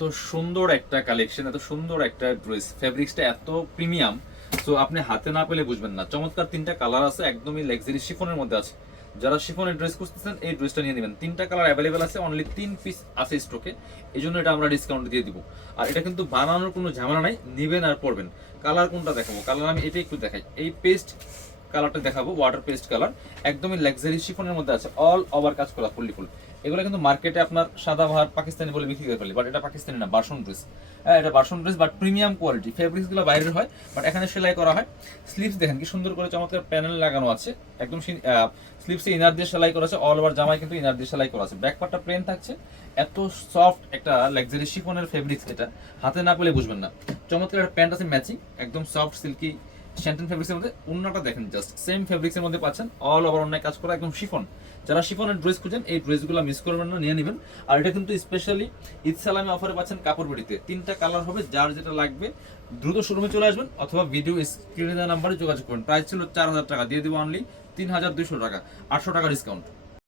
এত সুন্দর একটা কালেকশন, এত সুন্দর একটা ড্রেস, ফেব্রিক্সটা এত প্রিমিয়াম। সো আপনি হাতে না পেলে বুঝবেন না। চমৎকার তিনটা কালার আছে, একদমই লাক্সারি শিফনের মধ্যে আছে। যারা শিফনের ড্রেস খুঁজতেছেন এই ড্রেসটা নিয়ে নেবেন। তিনটা কালার অ্যাভেলেবেল আছে, অনলি 3 পিস আছে স্টকে। এই জন্য এটা আমরা ডিসকাউন্ট দিয়ে দিব। আর এটা কিন্তু বানানোর কোনো ঝামেলা নাই, নিবেন আর পরবেন। কালার কোনটা দেখাবো? কালার আমি এটা একটু দেখাই। এই পেস্ট কালারটা দেখাবো, ওয়াটার পেস্ট কালার, একদমই লাক্সারি শিফনের মধ্যে আছে, অল ওভার কাজ করা, ফুললি ফুল। এগুলো কিন্তু মার্কেটে আপনার সাদাবাহার পাকিস্তানি বলে বিক্রি করে ফেলে, বাট এটা পাকিস্তানি না, বাসন ড্রেস। হ্যাঁ, এটা বাসন ড্রেস, বাট প্রিমিয়াম কোয়ালিটি। ফেব্রিক্সগুলো বাইরের হয়, বাট এখানে সেলাই করা হয়। স্লিভস দেখেন কি সুন্দর করে চমৎকার প্যানেল লাগানো আছে, একদম স্লিভসে ইনার দিয়ে সেলাই করা আছে, অল ওভার জামায় কিন্তু ইনার দিয়ে সেলাই করা আছে। ব্যাক পার্টটা প্লেন থাকছে। এত সফট একটা লাক্সারি শিফনের ফেব্রিক্স, এটা হাতে না পেলে বুঝবেন না। চমৎকার একটা প্যান্ট আছে ম্যাচিং, একদম সফট সিল্কি শ্যান্টেন ফেব্রিক্সের মধ্যে। ওন্নাটা দেখেন, জাস্ট সেম ফেব্রিক্সের মধ্যে পাচ্ছেন, অল ওভার অন্যায় কাজ করা, একদম শিফন। যারা শিফনের ড্রেস খুঁজেন এই ড্রেসগুলো মিস করবেন না, নিয়ে নেবেন। আর এটা কিন্তু স্পেশালি ঈদ সালামি অফারে পাচ্ছেন কাপড় বিড়িতে। তিনটা কালার হবে, যার যেটা লাগবে দ্রুত শোরুমে চলে আসবেন, অথবা ভিডিও স্ক্রিনে দেওয়া নাম্বারে যোগাযোগ করুন। প্রাইস ছিল 4000 টাকা, দিয়ে দেবো অনলি 3200 টাকা, 800 টাকা ডিসকাউন্ট।